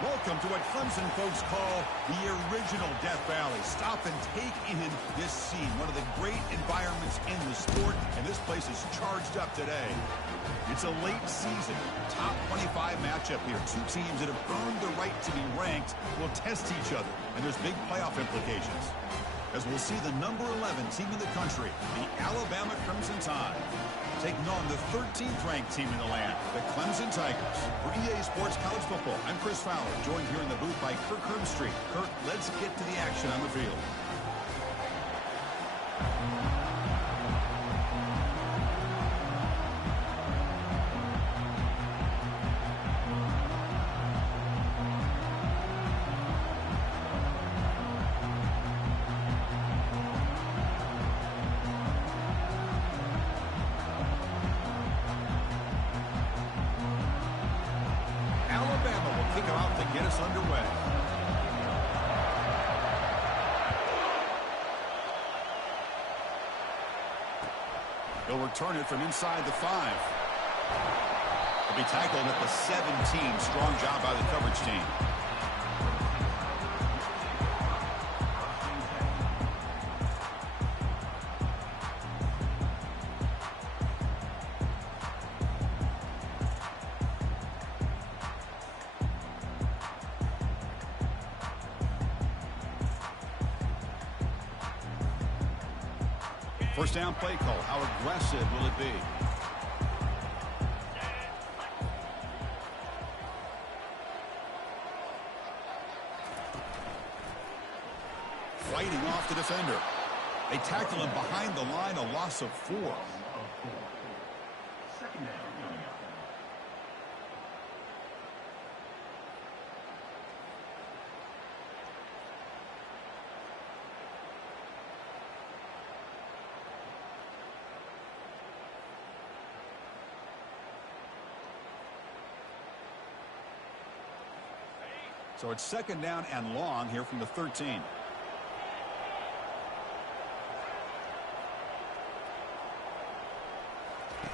Welcome to what Clemson folks call the original Death Valley. Stop and take in this scene. One of the great environments in the sport, and this place is charged up today. It's a late season, top 25 matchup here. Two teams that have earned the right to be ranked will test each other, and there's big playoff implications. As we'll see the number 11 team in the country, the Alabama Crimson Tide, taking on the 13th ranked team in the land, the Clemson Tigers. For EA Sports College Football, I'm Chris Fowler, joined here in the booth by Kirk Herbstreit. Kirk, let's get to the action on the field. He'll return it from inside the 5. He'll be tackled at the 17. Strong job by the coverage team. First down play call. How aggressive will it be? Fighting off the defender. They tackle him behind the line, a loss of 4. Second down. So it's second down and long here from the 13.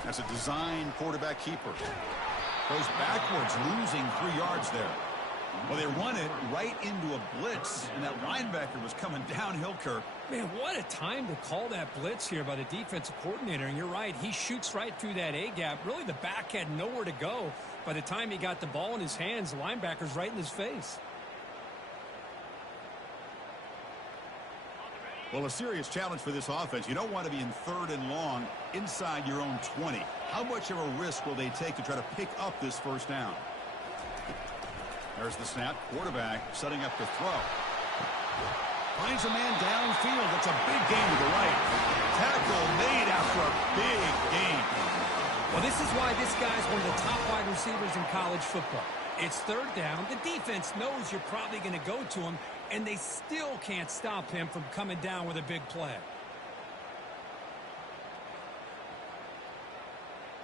That's a design quarterback keeper. Goes backwards, losing 3 yards there. Well, they run it right into a blitz, and that linebacker was coming downhill, Kirk. Man, what a time to call that blitz here by the defensive coordinator. And you're right, he shoots right through that A-gap. Really, the back had nowhere to go. By the time he got the ball in his hands, the linebacker's right in his face. Well, a serious challenge for this offense. You don't want to be in third and long inside your own 20. How much of a risk will they take to try to pick up this first down? There's the snap. Quarterback setting up the throw. Finds a man downfield. That's a big gain to the right. Tackle made after a big gain. Well, this is why this guy's one of the top wide receivers in college football. It's third down. The defense knows you're probably going to go to him, and they still can't stop him from coming down with a big play.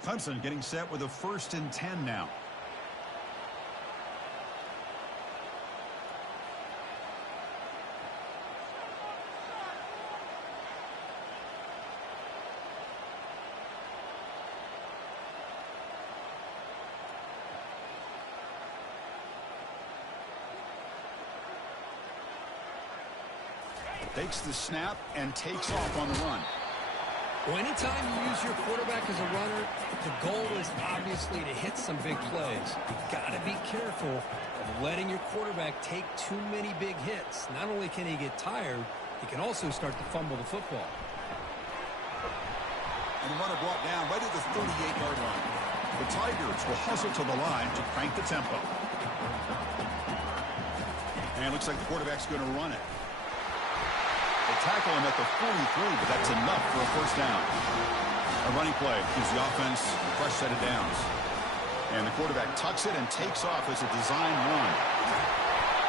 Clemson getting set with a 1st and 10 now. Takes the snap and takes off on the run. Well, anytime you use your quarterback as a runner, the goal is obviously to hit some big plays. You've got to be careful of letting your quarterback take too many big hits. Not only can he get tired, he can also start to fumble the football. And the runner brought down right at the 38-yard line. The Tigers will hustle to the line to crank the tempo. And it looks like the quarterback's going to run it. They tackle him at the 43, but that's enough for a first down. A running play gives the offense a fresh set of downs. And the quarterback tucks it and takes off as a design run.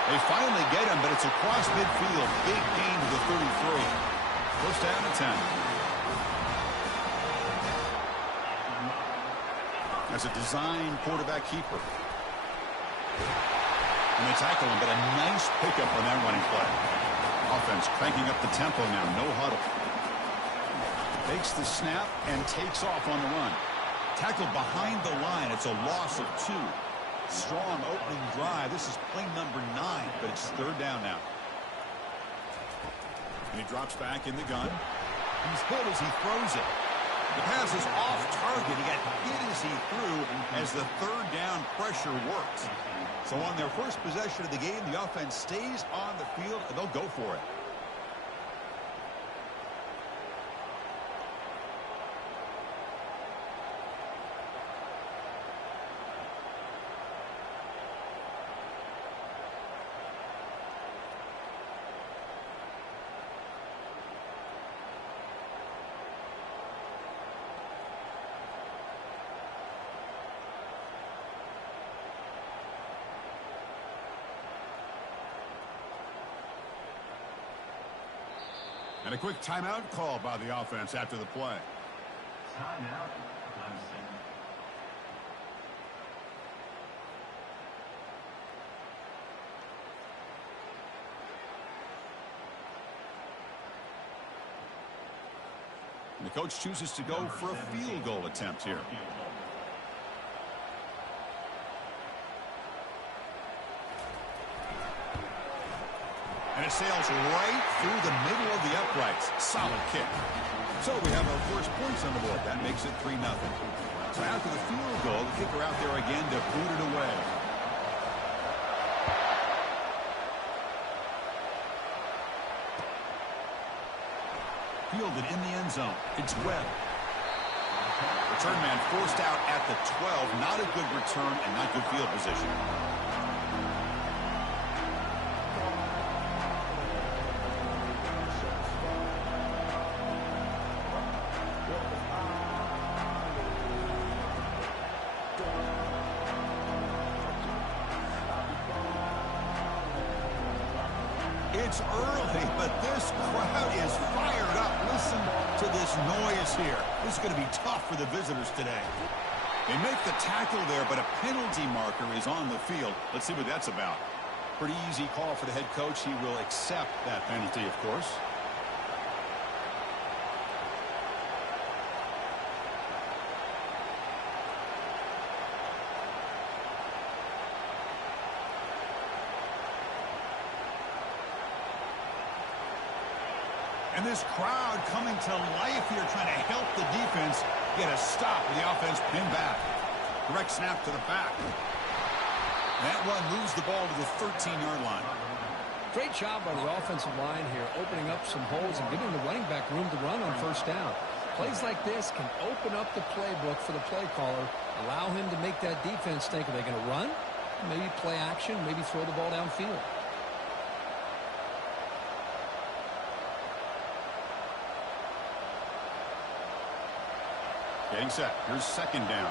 They finally get him, but it's across midfield. Big gain to the 33. First down and 10. As a design quarterback keeper. And they tackle him, but a nice pickup on that running play. Offense cranking up the tempo now. No huddle. Takes the snap and takes off on the run. Tackled behind the line. It's a loss of 2. Strong opening drive. This is play number 9, but it's third down now. And he drops back in the gun. He's hit as he throws it. The pass is off target. He got hit as he threw as the third down pressure works. So on their first possession of the game, the offense stays on the field, and they'll go for it. And a quick timeout call by the offense after the play. Timeout, Clemson. And the coach chooses to go for a field goal attempt here. And it sails right through the middle of the uprights. Solid kick. So we have our first points on the board. That makes it 3-0. So after the field goal, the kicker out there again to boot it away. Fielded in the end zone. It's Webb. Return man forced out at the 12. Not a good return and not good field position. It's early, but this crowd is fired up. Listen to this noise here. This is going to be tough for the visitors today. They make the tackle there, but a penalty marker is on the field. Let's see what that's about. Pretty easy call for the head coach. He will accept that penalty, of course. And this crowd coming to life here, trying to help the defense get a stop with the offense pinned back. Direct snap to the back. That one moves the ball to the 13-yard line. Great job by the offensive line here, opening up some holes and giving the running back room to run on first down. Plays like this can open up the playbook for the play caller, allow him to make that defense think, are they going to run? Maybe play action, maybe throw the ball downfield. Getting set. Here's second down.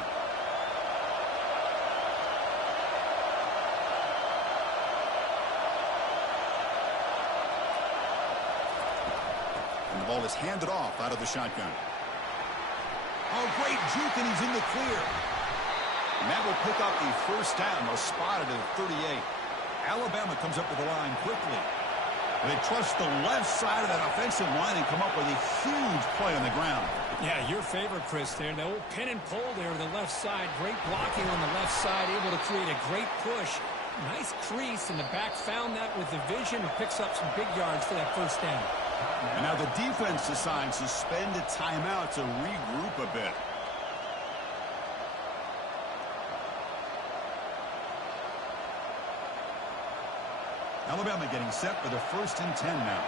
And the ball is handed off out of the shotgun. Oh, great juke, and he's in the clear. And that will pick up the first down. They'll spot it at 38. Alabama comes up with the line quickly. They trust the left side of that offensive line and come up with a huge play on the ground. Yeah, your favorite, Chris, there. The old pin and pull there on the left side. Great blocking on the left side, able to create a great push. Nice crease, and the back found that with the vision and picks up some big yards for that first down. And now the defense decides to spend a timeout to regroup a bit. Alabama getting set for the 1st and 10 now.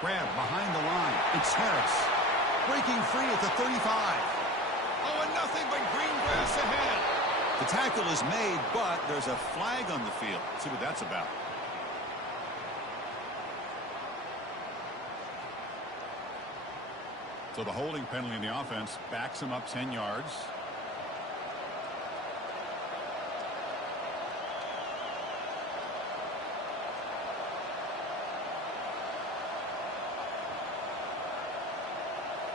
Grab behind the line. It's Harris. Breaking free at the 35. Oh, and nothing but green grass ahead. The tackle is made, but there's a flag on the field. Let's see what that's about. So the holding penalty in the offense backs him up 10 yards.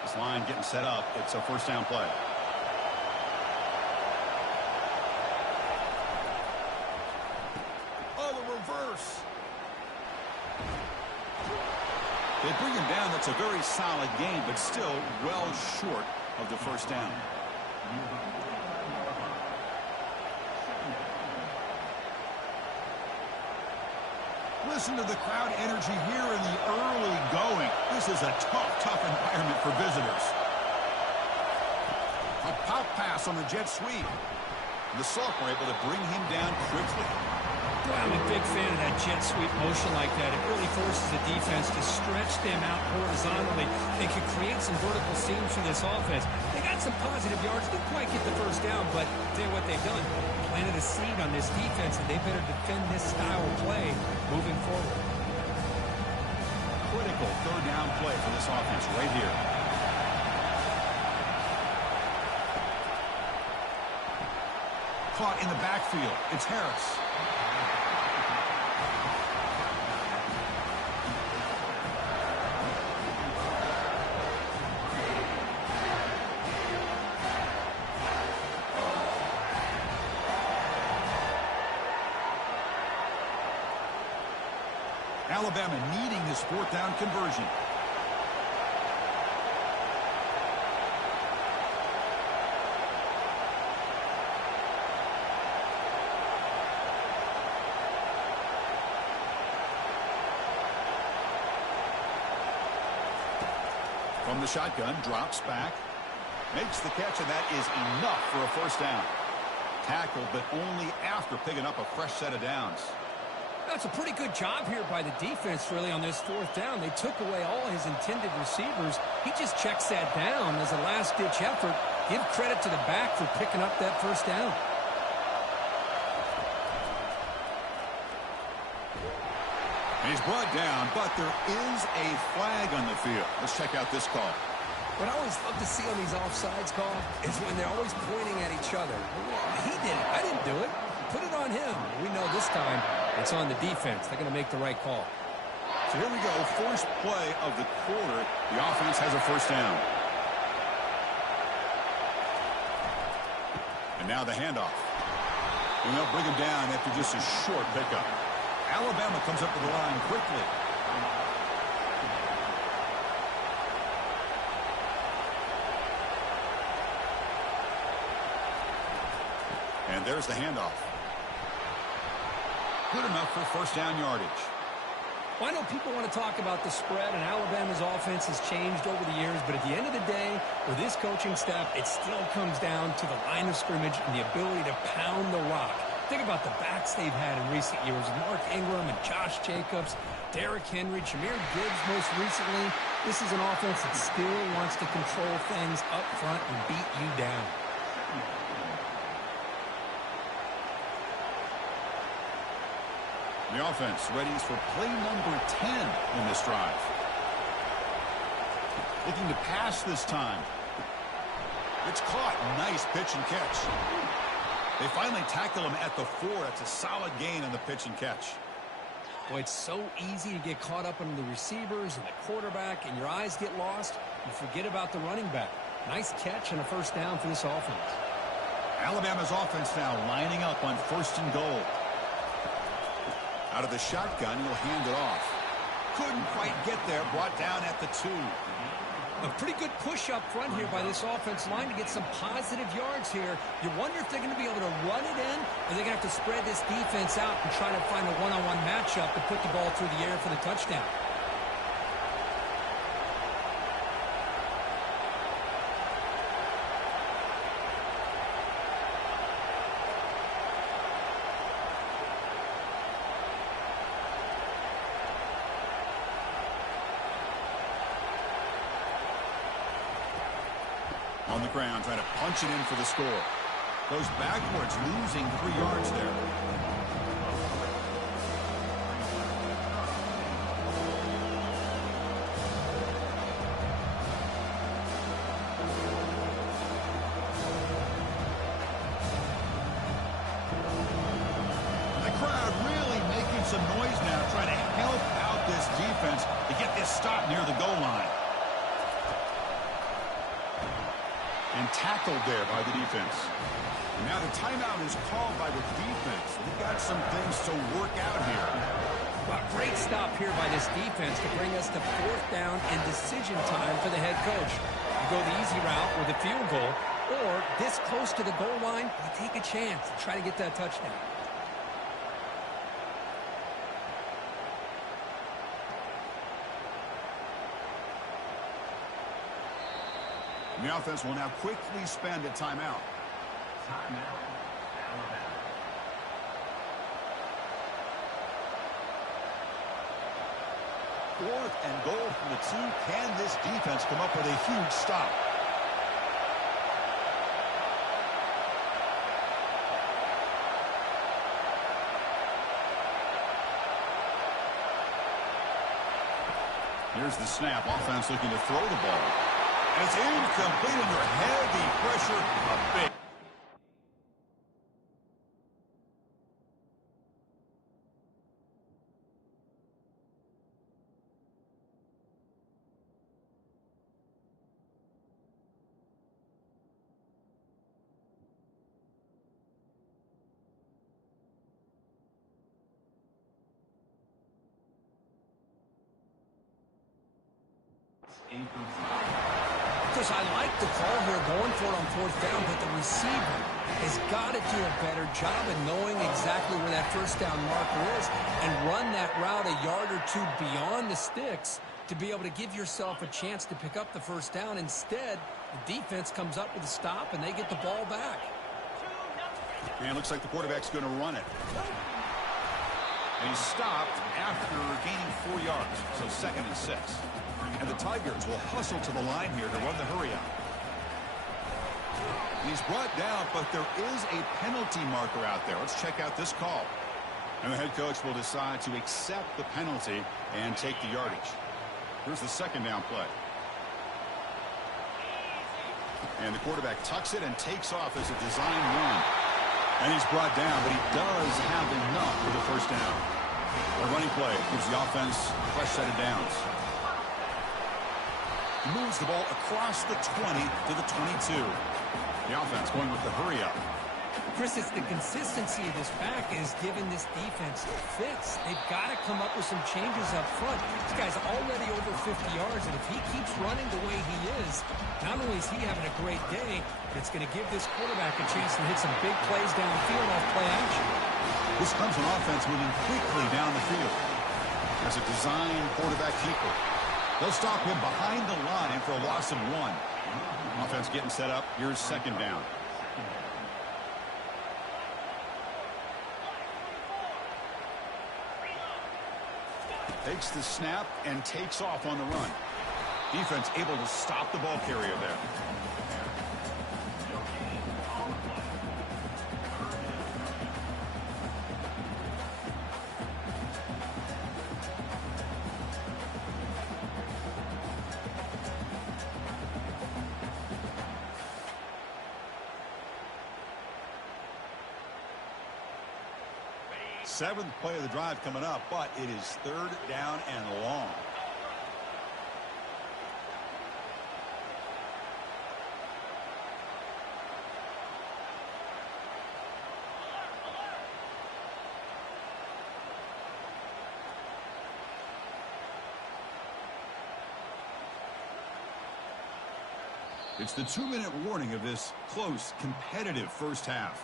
This line getting set up. It's a first down play. Oh, the reverse. They bring him down. That's a very solid game, but still well short of the first down. Listen to the crowd energy here in the early going. This is a tough environment for visitors. A pop pass on the jet sweep. The Salk were able to bring him down quickly. Boy, I'm a big fan of that jet sweep motion like that. It really forces the defense to stretch them out horizontally. They could create some vertical seams for this offense. They got some positive yards. Didn't quite get the first down, but I'll tell you what they've done. Planted a seed on this defense, and they better defend this style of play moving forward. Critical third down play for this offense right here. Caught in the backfield. It's Harris. Alabama needing this fourth down conversion. From the shotgun, drops back, makes the catch, and that is enough for a first down. Tackled, but only after picking up a fresh set of downs. That's a pretty good job here by the defense, really, on this fourth down. They took away all his intended receivers. He just checks that down as a last-ditch effort. Give credit to the back for picking up that first down. He's brought down, but there is a flag on the field. Let's check out this call. What I always love to see on these offsides calls is when they're always pointing at each other. He did it. I didn't do it. Put it on him. We know this time it's on the defense. They're going to make the right call. So here we go. First play of the quarter. The offense has a first down. And now the handoff. And they'll bring him down after just a short pickup. Alabama comes up to the line quickly. And there's the handoff. Good enough for first down yardage. Well, I know people want to talk about the spread, and Alabama's offense has changed over the years, but at the end of the day, with this coaching staff, it still comes down to the line of scrimmage and the ability to pound the rock. Think about the backs they've had in recent years. Mark Ingram and Josh Jacobs, Derrick Henry, Jahmyr Gibbs most recently. This is an offense that still wants to control things up front and beat you down. The offense readies for play number 10 in this drive. Looking to pass this time. It's caught. Nice pitch and catch. They finally tackle him at the 4. That's a solid gain on the pitch and catch. Boy, it's so easy to get caught up on the receivers and the quarterback, and your eyes get lost. You forget about the running back. Nice catch and a first down for this offense. Alabama's offense now lining up on first and goal. Out of the shotgun, he'll hand it off. Couldn't quite get there. Brought down at the 2. A pretty good push up front here by this offense line to get some positive yards here. You wonder if they're going to be able to run it in, or they're going to have to spread this defense out and try to find a one-on-one matchup to put the ball through the air for the touchdown. On the ground, trying to punch it in for the score. Goes backwards, losing 3 yards there. The crowd really making some noise now, trying to help out this defense to get this stop near the goal line. And tackled there by the defense. Now the timeout is called by the defense. They've got some things to work out here. Well, great stop here by this defense to bring us to 4th down and decision time for the head coach. You go the easy route with a field goal, or this close to the goal line, you take a chance to try to get that touchdown. The offense will now quickly spend a timeout. Timeout, Alabama. 4th and goal from the 2. Can this defense come up with a huge stop? Here's the snap. Offense looking to throw the ball. And it's incomplete under heavy pressure. A big. Chris, I like the call here going for it on 4th down, but the receiver has got to do a better job of knowing exactly where that 1st down marker is and run that route a yard or 2 beyond the sticks to be able to give yourself a chance to pick up the 1st down. Instead, the defense comes up with a stop and they get the ball back. And it looks like the quarterback's going to run it. And he's stopped after gaining 4 yards, so 2nd and 6. And the Tigers will hustle to the line here to run the hurry up. He's brought down, but there is a penalty marker out there. Let's check out this call. And the head coach will decide to accept the penalty and take the yardage. Here's the 2nd down play. And the quarterback tucks it and takes off as a design run. And he's brought down, but he does have enough for the 1st down. A running play gives the offense a fresh set of downs. Moves the ball across the 20 to the 22. The offense going with the hurry up. Chris, it's the consistency of this back is giving this defense fits. They've got to come up with some changes up front. This guy's already over 50 yards, and if he keeps running the way he is, not only is he having a great day, but it's going to give this quarterback a chance to hit some big plays downfield off play action. This comes an offense moving quickly down the field. As a design quarterback keeper. They'll stop him behind the line for a loss of 1. Offense getting set up. Here's 2nd down. Takes the snap and takes off on the run. Defense able to stop the ball carrier there. Seventh play of the drive coming up, but it is 3rd down and long. It's the 2-minute warning of this close, competitive 1st half.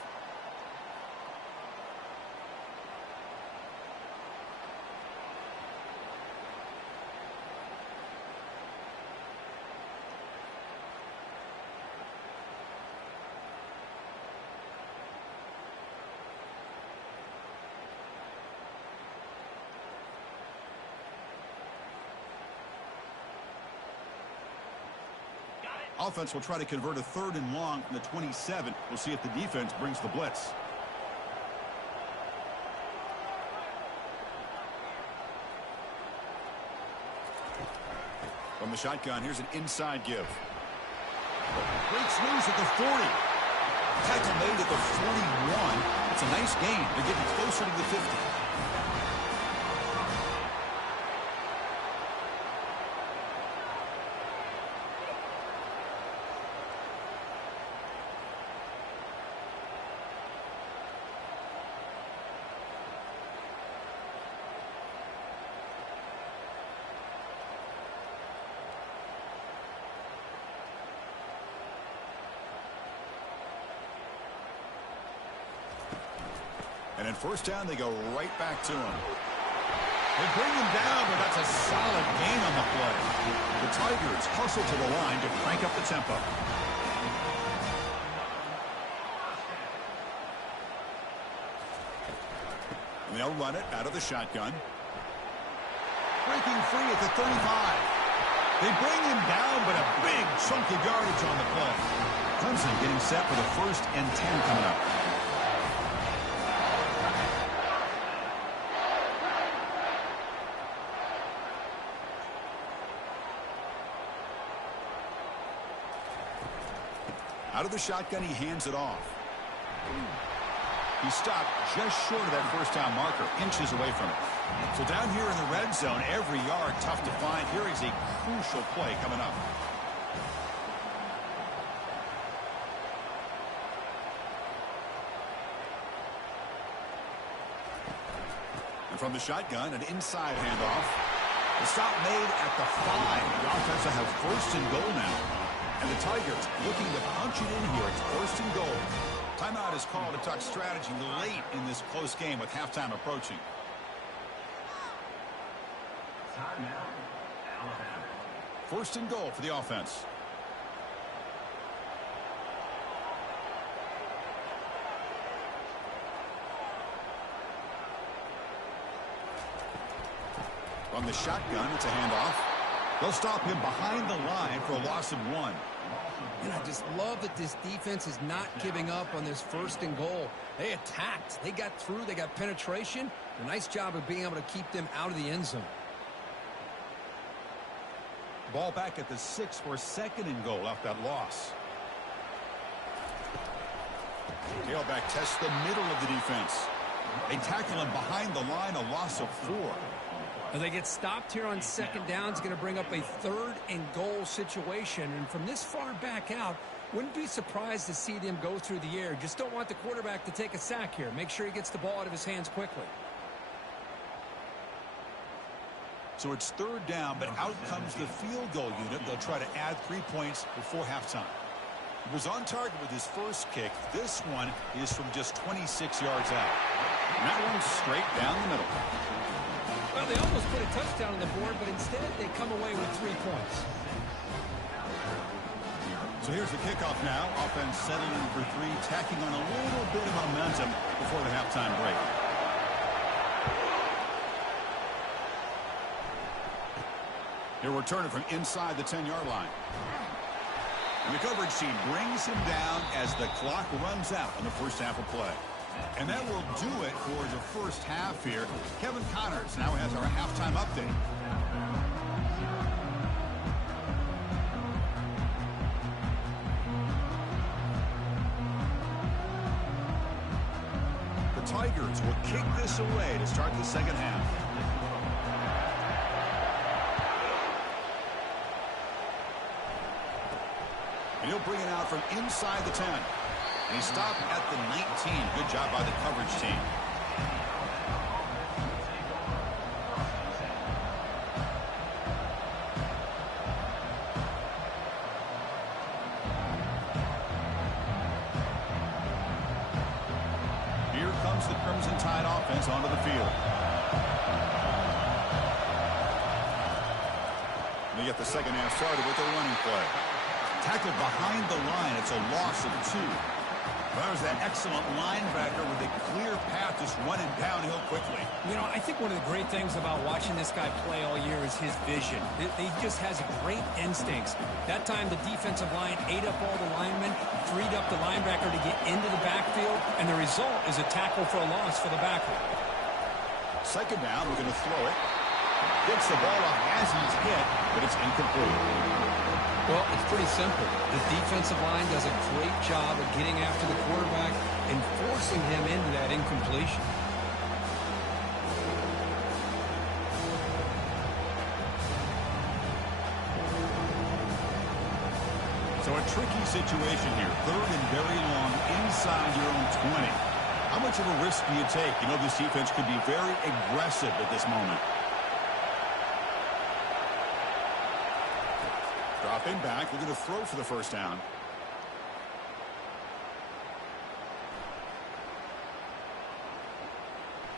Offense will try to convert a 3rd and long from the 27. We'll see if the defense brings the blitz. From the shotgun, here's an inside give. Breaks loose at the 40. Tackle made at the 41. It's a nice gain. They're getting closer to the 50. And in first down, they go right back to him. They bring him down, but that's a solid gain on the play. The Tigers hustle to the line to crank up the tempo. And they'll run it out of the shotgun. Breaking free at the 35. They bring him down, but a big chunk of yardage on the play. Clemson getting set for the 1st and 10 coming up. Out of the shotgun, he hands it off. He stopped just short of that first down marker, inches away from it. So down here in the red zone, every yard tough to find. Here is a crucial play coming up. And from the shotgun, an inside handoff. The stop made at the 5. The offense will have 1st and goal now. And the Tigers looking to punch it in here. It's 1st and goal. Timeout is called to talk strategy late in this close game with halftime approaching. Timeout, Alabama. 1st and goal for the offense. From the shotgun, it's a handoff. They'll stop him behind the line for a loss of 1. And I just love that this defense is not giving up on this 1st and goal. They attacked. They got through. They got penetration. A nice job of being able to keep them out of the end zone. Ball back at the 6 for 2nd and goal off that loss. Tailback tests the middle of the defense. They tackle him behind the line, a loss of 4. As they get stopped here on 2nd down, it's going to bring up a 3rd and goal situation. And from this far back out, wouldn't be surprised to see them go through the air. Just don't want the quarterback to take a sack here. Make sure he gets the ball out of his hands quickly. So it's 3rd down, but out comes the field goal unit. They'll try to add 3 points before halftime. He was on target with his first kick. This one is from just 26 yards out. And that one's straight down the middle. Well, they almost put a touchdown on the board, but instead they come away with 3 points. So here's the kickoff now. Offense settling for 3, tacking on a little bit of momentum before the halftime break. He'll return it from inside the 10-yard line. And the coverage team brings him down as the clock runs out on the first half of play. And that will do it for the first half here. Kevin Connors now has our halftime update. The Tigers will kick this away to start the second half. And he'll bring it out from inside the 10. And he stopped at the 19. Good job by the coverage team. Here comes the Crimson Tide offense onto the field. And they get the second half started with a running play. Tackled behind the line. It's a loss of 2. Well, there's that excellent linebacker with a clear path just running downhill quickly. You know, I think one of the great things about watching this guy play all year is his vision. He just has great instincts. That time the defensive line ate up all the linemen, freed up the linebacker to get into the backfield, and the result is a tackle for a loss for the backer. Second down, we're going to throw it. Gets the ball off as he's hit, but it's incomplete. Well, it's pretty simple. The defensive line does a great job of getting after the quarterback and forcing him into that incompletion. So a tricky situation here. 3rd and very long inside your own 20. How much of a risk do you take? You know this defense could be very aggressive at this moment. Dropping back, we're going to throw for the first down.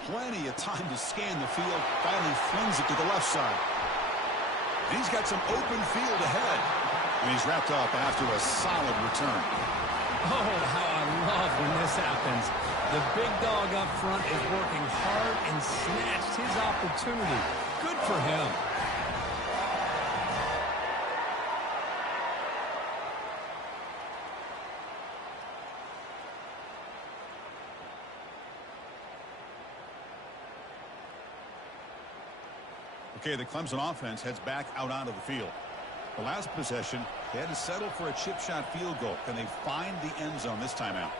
Plenty of time to scan the field. Finally flings it to the left side. And he's got some open field ahead. And he's wrapped up after a solid return. Oh, how I love when this happens. The big dog up front is working hard and snatched his opportunity. Good for him. Okay, the Clemson offense heads back out onto the field. The last possession, they had to settle for a chip shot field goal. Can they find the end zone this time out?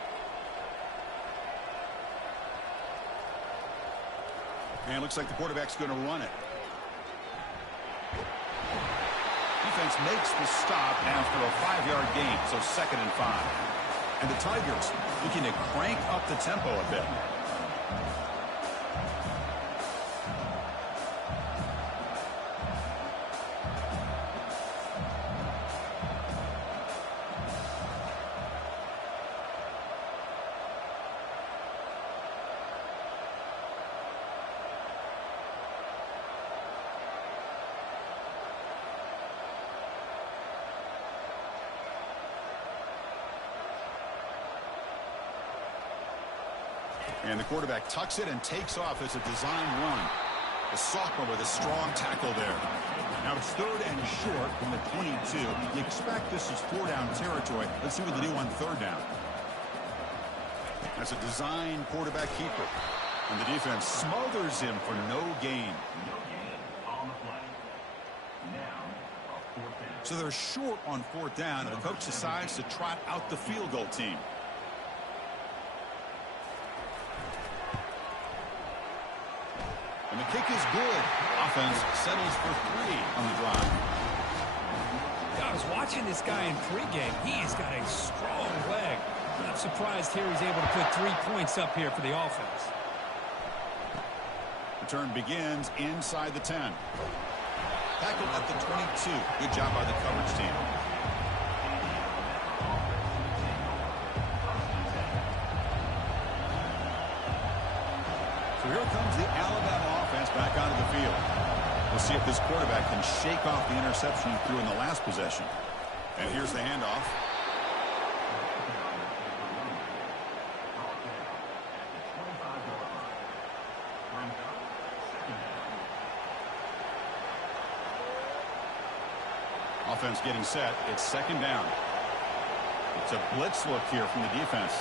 And it looks like the quarterback's going to run it. Defense makes the stop after a 5-yard gain, so 2nd and 5. And the Tigers looking to crank up the tempo a bit. And the quarterback tucks it and takes off as a design run. The sophomore with a strong tackle there. Now it's 3rd and short from the 22. You expect this is 4-down territory. Let's see what they do on 3rd down. That's a design quarterback keeper. And the defense smothers him for no gain. No gain on the play. Now, a 4th down. So they're short on 4th down, and the coach decides to trot out the field goal team. And the kick is good. Offense settles for 3 on the drive. I was watching this guy in pregame. He's got a strong leg. Not surprised here he's able to put 3 points up here for the offense. Return begins inside the 10. Tackled at the 22. Good job by the coverage team. So here comes the Alabama offense back onto the field. We'll see if this quarterback can shake off the interception he threw in the last possession. And here's the handoff. Offense getting set. It's 2nd down. It's a blitz look here from the defense.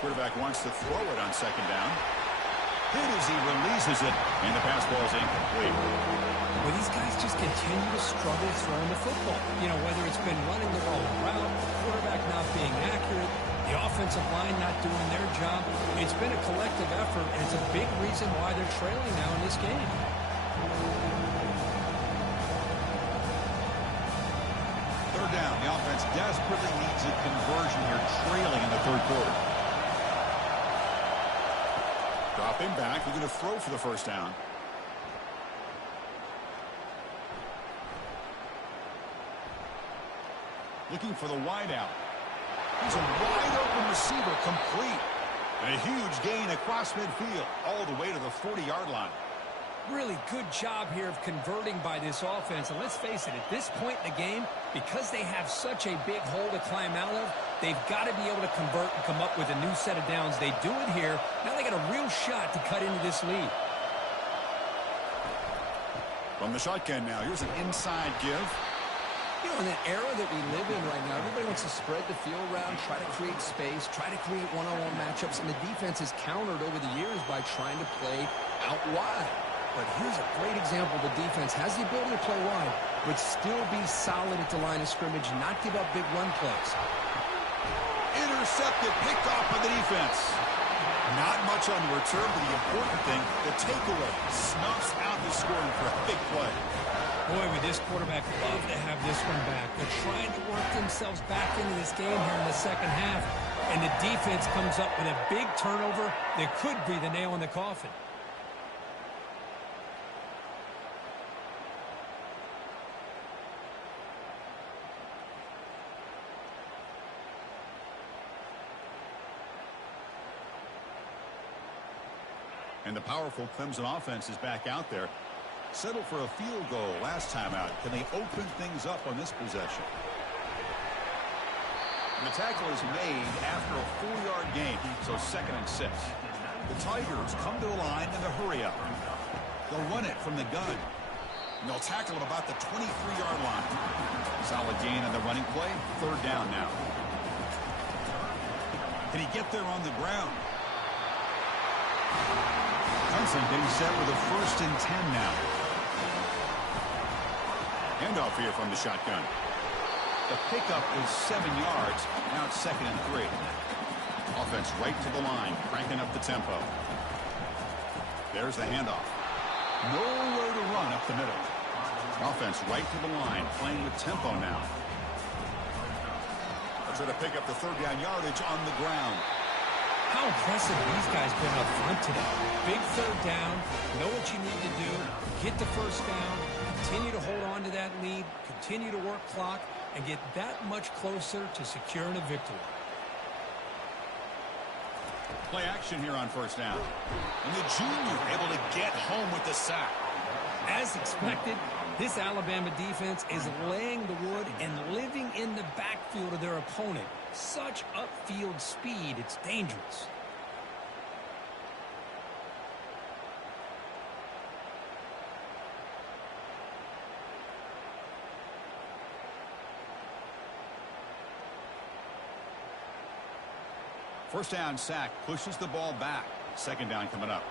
Quarterback wants to throw it on 2nd down. Hit as he releases it, and the pass ball is incomplete. Well, these guys just continue to struggle throwing the football. You know, whether it's been running the wrong route, quarterback not being accurate, the offensive line not doing their job. It's been a collective effort, and it's a big reason why they're trailing now in this game. 3rd down. The offense desperately needs a conversion here, trailing in the 3rd quarter. Dropping back. They're going to throw for the 1st down. Looking for the wide out. He's a wide open receiver, complete. And a huge gain across midfield, all the way to the 40-yard line. Really good job here of converting by this offense. And let's face it, at this point in the game, because they have such a big hole to climb out of, they've got to be able to convert and come up with a new set of downs. They do it here. Now they got a real shot to cut into this lead. From the shotgun now, here's an inside give. You know, in the era that we live in right now, everybody wants to spread the field around, try to create space, try to create one-on-one matchups, and the defense has countered over the years by trying to play out wide. But here's a great example. The defense has the ability to play wide, but still be solid at the line of scrimmage, not give up big run plays. Intercepted, picked off by the defense. Not much on the return, but the important thing, the takeaway, snuffs out the scoring for a big play. Boy, would this quarterback love to have this one back. They're trying to work themselves back into this game here in the 2nd half, and the defense comes up with a big turnover that could be the nail in the coffin. And the powerful Clemson offense is back out there. Settled for a field goal last time out. Can they open things up on this possession? The tackle is made after a 4-yard gain, so 2nd and 6. The Tigers come to the line in the hurry-up. They'll run it from the gun. And they'll tackle him about the 23-yard line. Solid gain on the running play. 3rd down now. Can he get there on the ground? Clemson getting set with a 1st and 10 now. Handoff here from the shotgun. The pickup is 7 yards. Now it's 2nd and 3. Offense right to the line, cranking up the tempo. There's the handoff. Nowhere to run up the middle. Offense right to the line, playing with tempo now. They'll try to pick up the 3rd down yardage on the ground. How impressive these guys been up front today. Big 3rd down, know what you need to do, get the 1st down, continue to hold on to that lead, continue to work clock, and get that much closer to securing a victory. Play action here on 1st down. And the junior able to get home with the sack. As expected, this Alabama defense is laying the wood and living in the backfield of their opponent. Such upfield speed, it's dangerous. First down sack pushes the ball back. 2nd down coming up.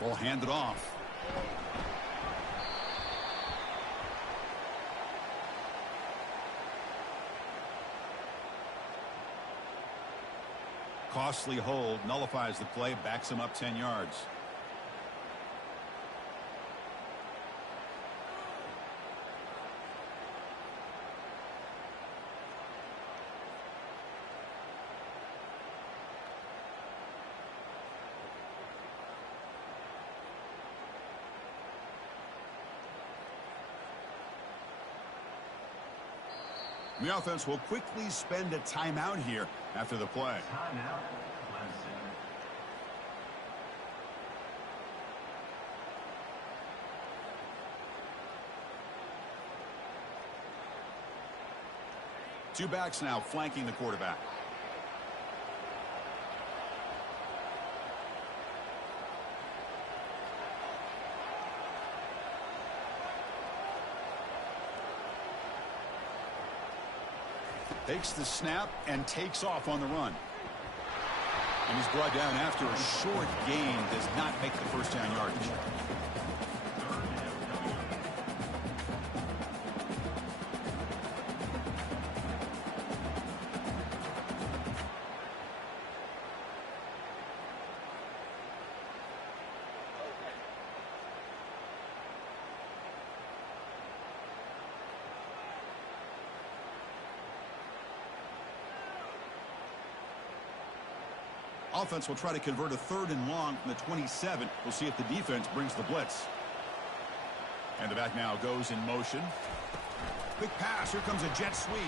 Ball handed off. Costly hold, nullifies the play, backs him up 10 yards. The offense will quickly spend a timeout here after the play. Timeout, Clemson. Two backs now flanking the quarterback. Takes the snap and takes off on the run. And he's brought down after a short gain. Does not make the 1st down yardage. Offense will try to convert a 3rd and long from the 27. We'll see if the defense brings the blitz. And the back now goes in motion. Quick pass. Here comes a jet sweep.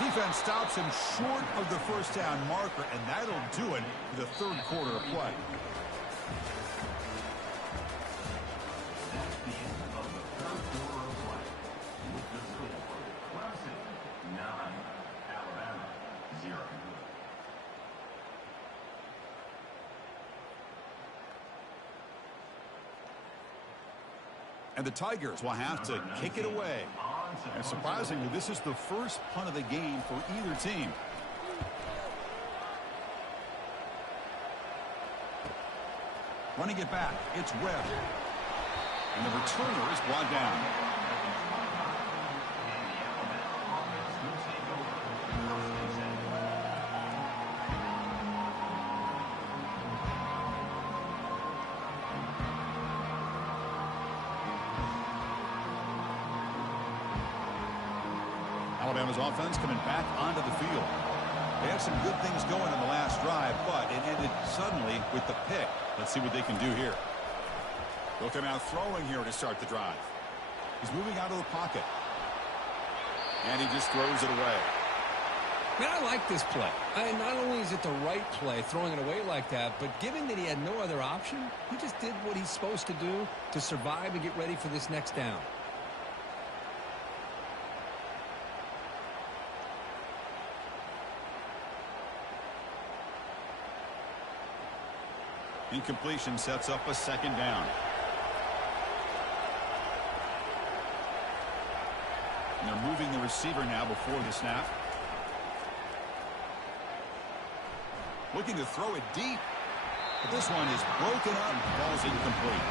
Defense stops him short of the 1st down marker, and that'll do it for the 3rd quarter of play. That's the end of the 3rd quarter of play. With the score, Clemson 9, Alabama 0. And the Tigers will have to kick it away. And surprisingly, this is the first punt of the game for either team. Running it back, it's Webb. And the returner is brought down. Alabama's offense coming back onto the field. They had some good things going in the last drive, but it ended suddenly with the pick. Let's see what they can do here. They'll come out throwing here to start the drive. He's moving out of the pocket. And he just throws it away. Man, I like this play. Not only is it the right play, throwing it away like that, but given that he had no other option, he just did what he's supposed to do to survive and get ready for this next down. Incompletion sets up a second down. And they're moving the receiver now before the snap. Looking to throw it deep. But this one is broken up and falls incomplete.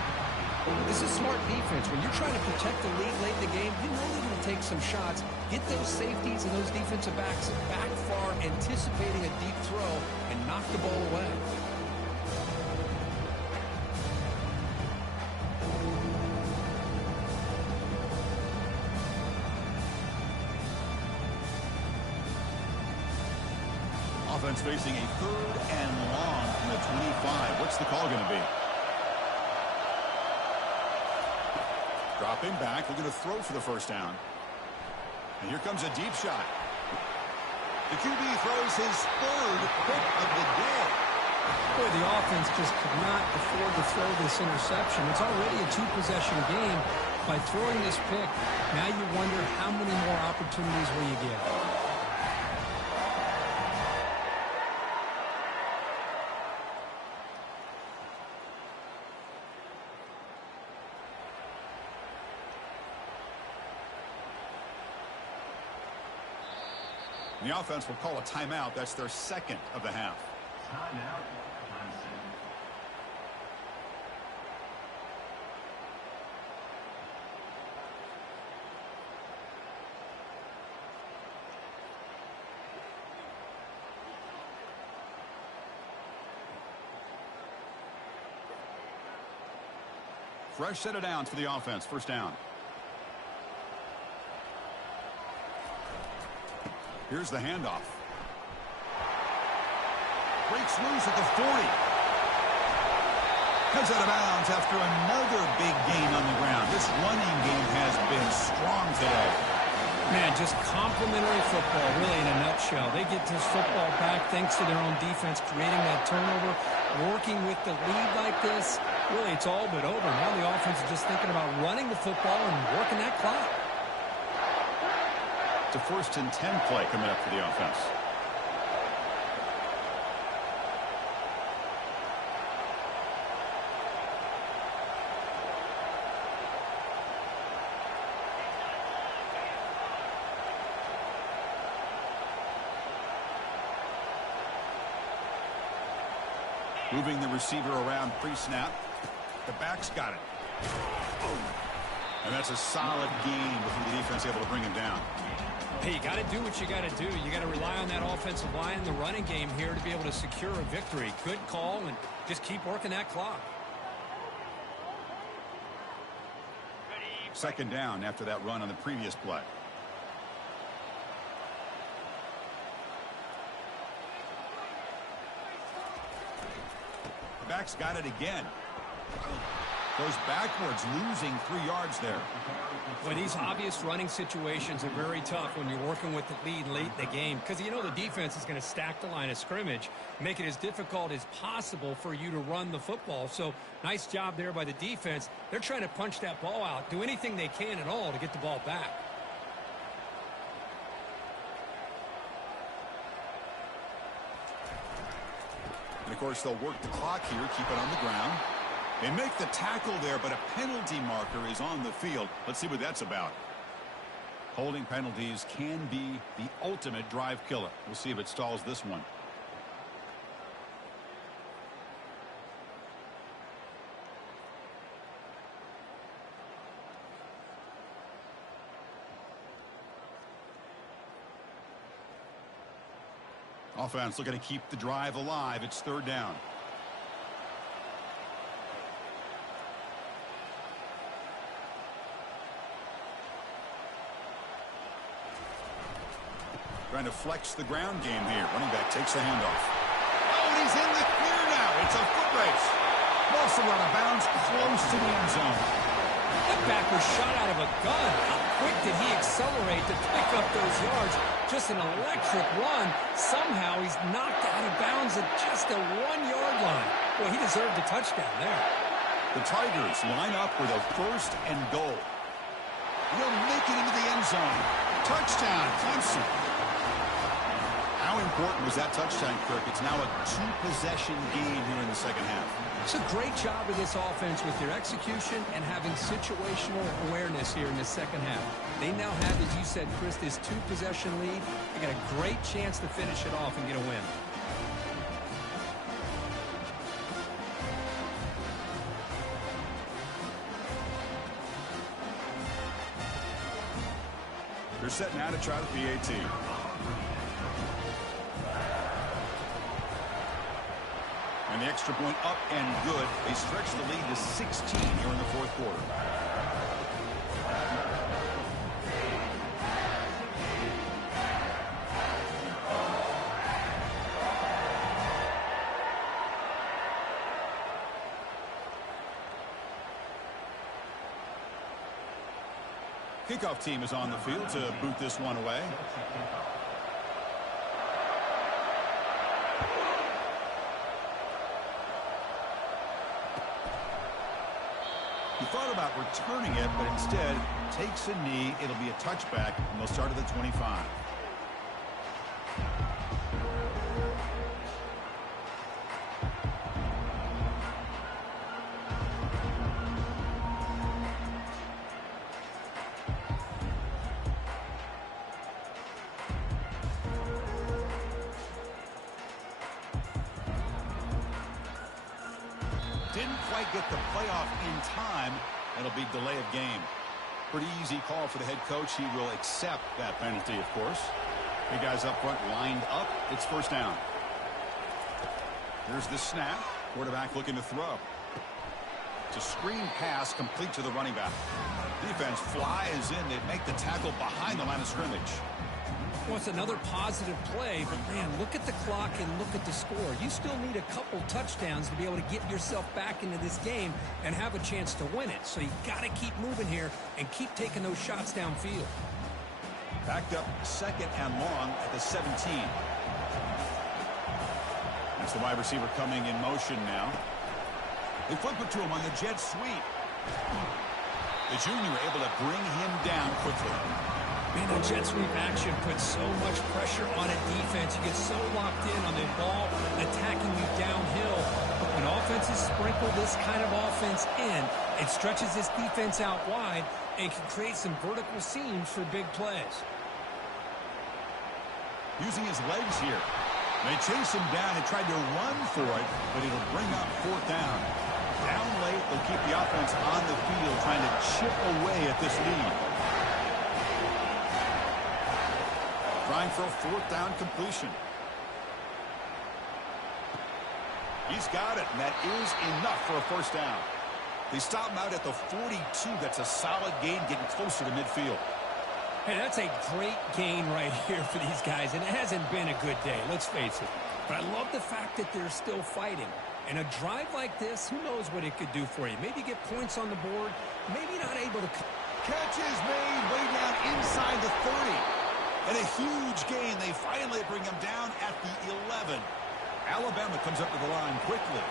This is smart defense. When you're trying to protect the lead late in the game, you know they're going to take some shots, get those safeties and those defensive backs back far, anticipating a deep throw, and knock the ball away. Offense facing a 3rd and long from the 25. What's the call going to be? Dropping back. We're going to throw for the first down. And here comes a deep shot. The QB throws his 3rd pick of the day. Boy, the offense just could not afford to throw this interception. It's already a 2-possession game. By throwing this pick, now you wonder how many more opportunities will you get. The offense will call a timeout. That's their 2nd of the half. Timeout, Clemson. Fresh set of downs for the offense. First down. Here's the handoff. Breaks loose at the 40. Comes out of bounds after another big gain on the ground. This running game has been strong today. Man, just complimentary football, really, in a nutshell. They get this football back thanks to their own defense, creating that turnover, working with the lead like this. Really, it's all but over. Now the offense is just thinking about running the football and working that clock. It's a 1st and 10 play coming up for the offense. Moving the receiver around pre-snap. The back's got it. And that's a solid gain before the defense able to bring him down. Hey, you got to do what you got to do. You got to rely on that offensive line, the running game here to be able to secure a victory. Good call, and just keep working that clock. 2nd down after that run on the previous play. The back's got it again. Goes backwards, losing 3 yards there. Well, these obvious running situations are very tough when you're working with the lead late in the game because you know the defense is going to stack the line of scrimmage, make it as difficult as possible for you to run the football. So nice job there by the defense. They're trying to punch that ball out, do anything they can at all to get the ball back. And, of course, they'll work the clock here, keep it on the ground. They make the tackle there, but a penalty marker is on the field. Let's see what that's about. Holding penalties can be the ultimate drive killer. We'll see if it stalls this one. Offense looking to keep the drive alive. It's 3rd down. Trying to flex the ground game here. Running back takes the handoff. Oh, and he's in the clear now. It's a foot race. Ball still out of bounds, close to the end zone. That back was shot out of a gun. How quick did he accelerate to pick up those yards? Just an electric run. Somehow he's knocked out of bounds at just a 1-yard line. Well, he deserved a touchdown there. The Tigers line up with a 1st and goal. They'll make it into the end zone. Touchdown, Clemson. How important was that touchdown, Kirk? It's now a 2-possession game here in the second half. It's a great job of this offense with their execution and having situational awareness here in the second half. They now have, as you said, Chris, this 2-possession lead. They got a great chance to finish it off and get a win. They're set now to try the PAT. And the extra point up and good. They stretch the lead to 16 here in the 4th quarter. Kickoff team is on the field to boot this one away. He thought about returning it, but instead takes a knee. It'll be a touchback, and they'll start at the 25. Didn't quite get the playoff in time. It'll be delay of game. Pretty easy call for the head coach. He will accept that penalty, of course. The guys up front lined up. It's 1st down. Here's the snap. Quarterback looking to throw. It's a screen pass complete to the running back. Defense flies in. They make the tackle behind the line of scrimmage. Well, it's another positive play, but, man, look at the clock and look at the score. You still need a couple touchdowns to be able to get yourself back into this game and have a chance to win it. So you've got to keep moving here and keep taking those shots downfield. Backed up 2nd and long at the 17. That's the wide receiver coming in motion now. They flip it to him on the jet sweep. The junior able to bring him down quickly. Man, the jet sweep action puts so much pressure on a defense. You get so locked in on the ball attacking you downhill. But when offenses sprinkle this kind of offense in, it stretches this defense out wide and can create some vertical seams for big plays. Using his legs here. They chase him down and tried to run for it, but it'll bring up 4th down. Down late, they'll keep the offense on the field trying to chip away at this lead. Trying for a 4th down completion. He's got it, and that is enough for a 1st down. They stop him out at the 42. That's a solid gain, getting closer to midfield. Hey, that's a great gain right here for these guys, and it hasn't been a good day, let's face it. But I love the fact that they're still fighting. And a drive like this, who knows what it could do for you. Maybe get points on the board, maybe not able to... Catch is made way down inside the 30. And a huge gain. They finally bring him down at the 11. Alabama comes up to the line quickly.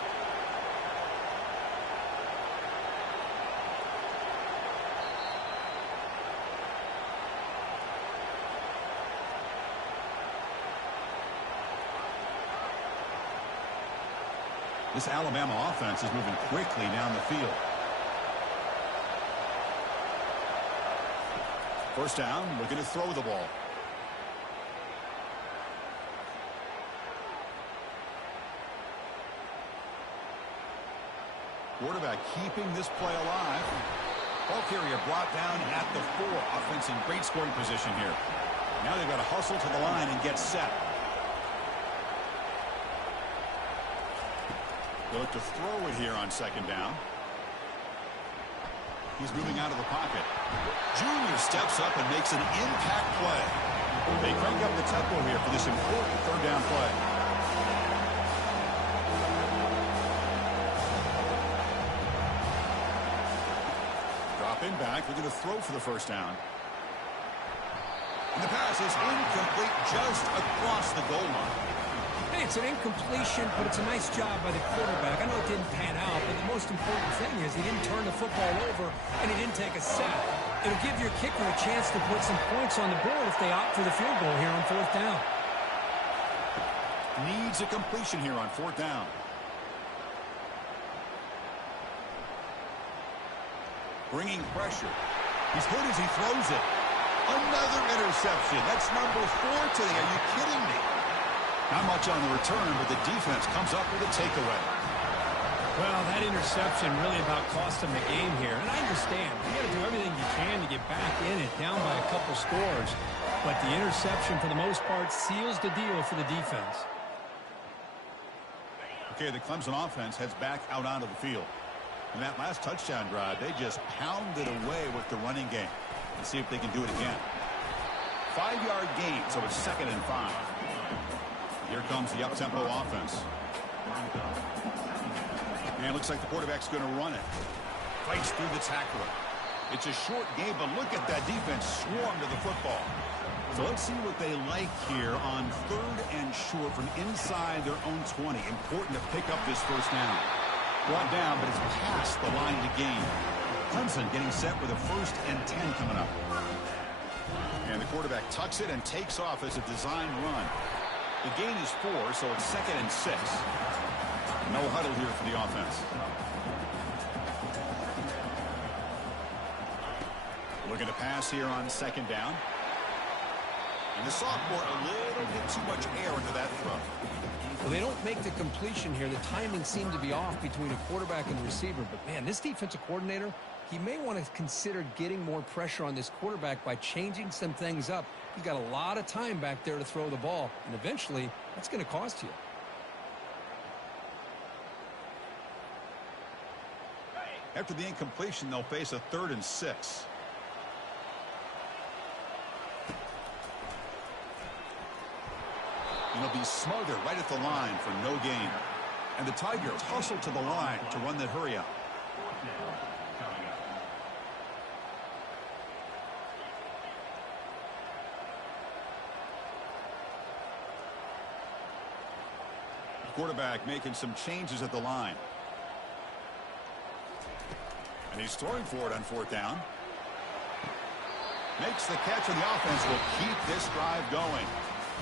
This Alabama offense is moving quickly down the field. 1st down, looking to throw the ball. Quarterback keeping this play alive. Ball carrier brought down at the 4. Offense in great scoring position here. Now they've got to hustle to the line and get set. They look to throw it here on 2nd down. He's moving out of the pocket. Junior steps up and makes an impact play. They crank up the tempo here for this important third down play. Dropping back, looking to throw for the first down. And the pass is incomplete just across the goal line. Hey, it's an incompletion, but it's a nice job by the quarterback. I know it didn't pan out, but the most important thing is he didn't turn the football over and he didn't take a sack. It'll give your kicker a chance to put some points on the board if they opt for the field goal here on fourth down. Needs a completion here on fourth down. Bringing pressure. He's hit as he throws it. Another interception. That's number 4 today. Are you kidding me? Not much on the return, but the defense comes up with a takeaway. Well, that interception really about cost him the game here. And I understand. You got to do everything you can to get back in it, down by a couple scores. But the interception, for the most part, seals the deal for the defense. Okay, the Clemson offense heads back out onto the field. In that last touchdown drive, they just pounded away with the running game. Let's see if they can do it again. 5-yard gain, so it's 2nd and 5. Here comes the up-tempo offense. And it looks like the quarterback's going to run it. Fights through the tackler. It's a short game, but look at that defense swarm to the football. So let's see what they like here on 3rd and short from inside their own 20. Important to pick up this first down. Brought down, but it's past the line to gain. Clemson getting set with a 1st and 10 coming up. And the quarterback tucks it and takes off as a design run. The gain is 4, so it's 2nd and 6. No huddle here for the offense. Looking to pass here on 2nd down. And the sophomore a little bit too much air into that throw. Well, they don't make the completion here. The timing seemed to be off between a quarterback and the receiver. But, man, this defensive coordinator, he may want to consider getting more pressure on this quarterback by changing some things up. He's got a lot of time back there to throw the ball, and eventually that's going to cost you. After the incompletion, they'll face a 3rd and 6. And they'll be smothered right at the line for no gain. And the Tigers hustle to the line to run the hurry up. Quarterback making some changes at the line. And he's throwing for it on 4th down. Makes the catch, and the offense will keep this drive going.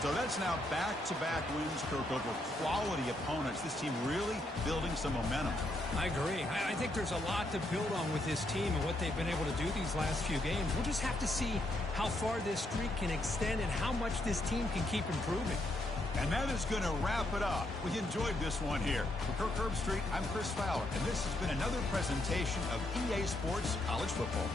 So that's now back-to-back wins, Kirk, over quality opponents. This team really building some momentum. I agree. I think there's a lot to build on with this team and what they've been able to do these last few games. We'll just have to see how far this streak can extend and how much this team can keep improving. And that is going to wrap it up. We enjoyed this one here. For Kirk Herbstreit, I'm Chris Fowler, and this has been another presentation of EA Sports College Football.